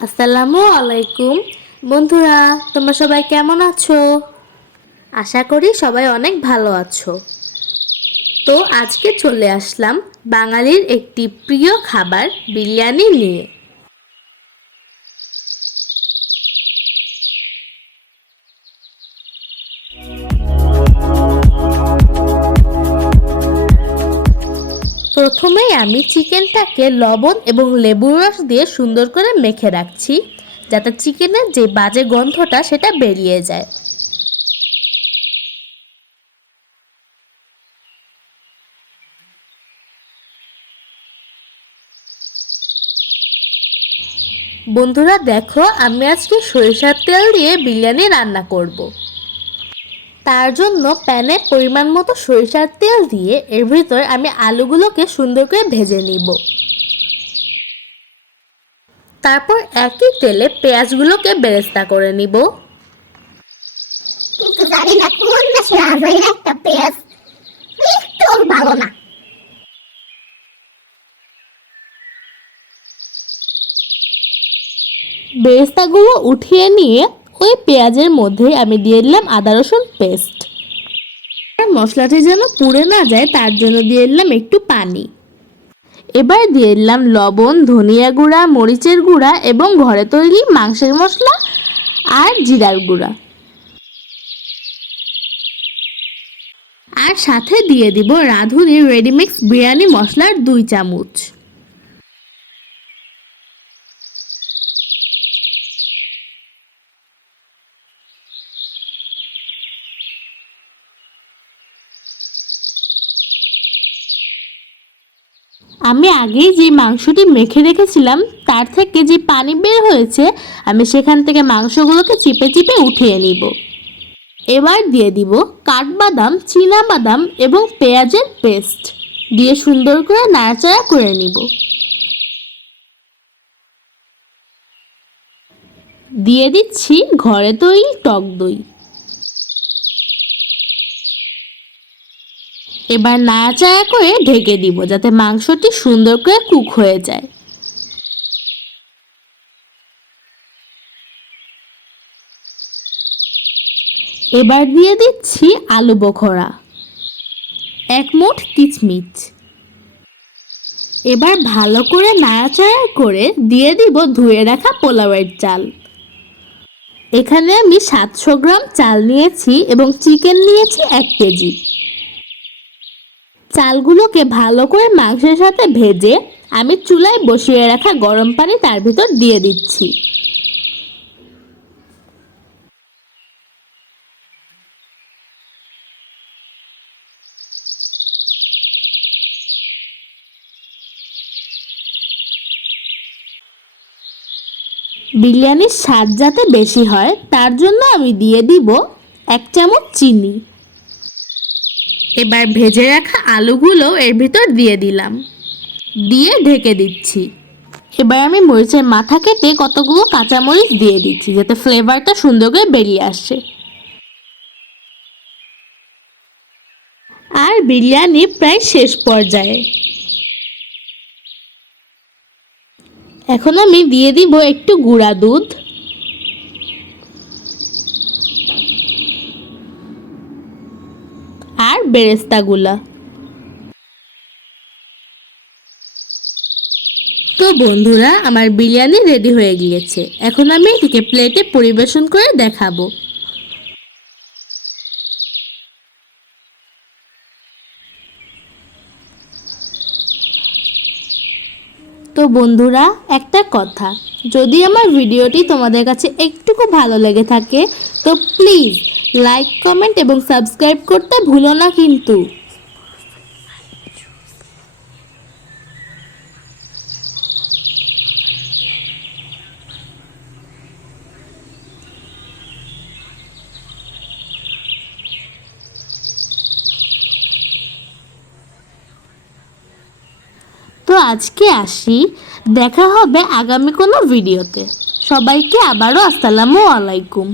আসসালামু আলাইকুম বন্ধুরা, তোমরা সবাই কেমন আছো? আশা করি সবাই অনেক ভালো আছো। তো আজকে চলে আসলাম বাঙালির একটি প্রিয় খাবার বিরিয়ানি নিয়ে। প্রথমেই আমি চিকেনটাকে লবণ এবং লেবুর রস দিয়ে সুন্দর করে মেখে রাখছি, যাতে চিকেনের যে বাজে গন্ধটা সেটা বেরিয়ে যায়। বন্ধুরা দেখো, আমি আজকে সরিষার তেল দিয়ে বিরিয়ানি রান্না করব। তার জন্য প্যানে পরিমাণ মতো সরিষার তেল দিয়ে এর ভিতর আমি আলুগুলোকে সুন্দর করে ভেজে নিব। তারপর একই তেলে পেঁয়াজগুলোকে বেরেস্তা করে নিব। কিন্তু জানি না কোন দেশের আজাইরা একটা পেঁয়াজ একটু ভালো না। বেরেস্তাগুলো উঠিয়ে নিয়ে ওই পেঁয়াজের মধ্যে আমি দিয়ে দিলাম আদা রসুন পেস্ট। আর মশলাটি যেন পুড়ে না যায় তার জন্য দিয়ে দিলাম একটু পানি। এবার দিয়ে দিলাম লবণ, ধনিয়া গুঁড়া, মরিচের গুঁড়া এবং ঘরে তৈরি মাংসের মশলা আর জিরার গুঁড়া। আর সাথে দিয়ে দিব রাঁধুনির রেডিমিক্স বিরিয়ানি মশলার 2 চামচ। আমি আগেই যে মাংসটি মেখে রেখেছিলাম তার থেকে যে পানি বের হয়েছে, আমি সেখান থেকে মাংসগুলোকে চিপে চিপে উঠিয়ে নিব। এবার দিয়ে দিব কাঠবাদাম, চীনাবাদাম এবং পেঁয়াজের পেস্ট দিয়ে সুন্দর করে নাড়াচাড়া করে নিব। দিয়ে দিচ্ছি ঘরে তৈরি টক দই। এবার নাড়াচাড়া করে ঢেকে দিব যাতে মাংসটি সুন্দর করে কুক হয়ে যায়। এবার দিয়ে দিচ্ছি আলু বোখরা, 1 মুঠ কিচমিচ। এবার ভালো করে নাড়াচাড়া করে দিয়ে দিব ধুয়ে রাখা পোলাওয়ের চাল। এখানে আমি 700 গ্রাম চাল নিয়েছি এবং চিকেন নিয়েছি 1 কেজি। চালগুলোকে ভালো করে মাংসের সাথে ভেজে আমি চুলায় বসিয়ে রাখা গরম পানি তার ভিতর দিয়ে দিচ্ছি। বিরিয়ানির স্বাদ যাতে বেশি হয় তার জন্য আমি দিয়ে দিব 1 চামচ চিনি। এবার ভেজে রাখা আলুগুলো এর ভিতর দিয়ে দিলাম, দিয়ে ঢেকে দিচ্ছি। এবার আমি মরিচের মাথা কেটে কতগুলো কাঁচামরিচ দিয়ে দিচ্ছি যাতে ফ্লেভারটা সুন্দর করে বেরিয়ে আসে। আর বিরিয়ানি প্রায় শেষ পর্যায়ে। এখন আমি দিয়ে দিব একটু গুঁড়া দুধ, আর বেরেস্তাগুলা। তো বন্ধুরা, আমার বিরিয়ানি রেডি হয়ে গিয়েছে। এখন আমি এটিকে প্লেটে পরিবেশন করে দেখাবো। তো বন্ধুরা, একটা কথা, যদি আমার ভিডিওটি তোমাদের কাছে একটুকু ভালো লেগে থাকে তো প্লিজ লাইক, কমেন্ট এবং সাবস্ক্রাইব করতে ভুলো না কিন্তু। তো আজকে আসি, দেখা হবে আগামী কোনো ভিডিওতে। সবাইকে আবারও আসসালামু আলাইকুম।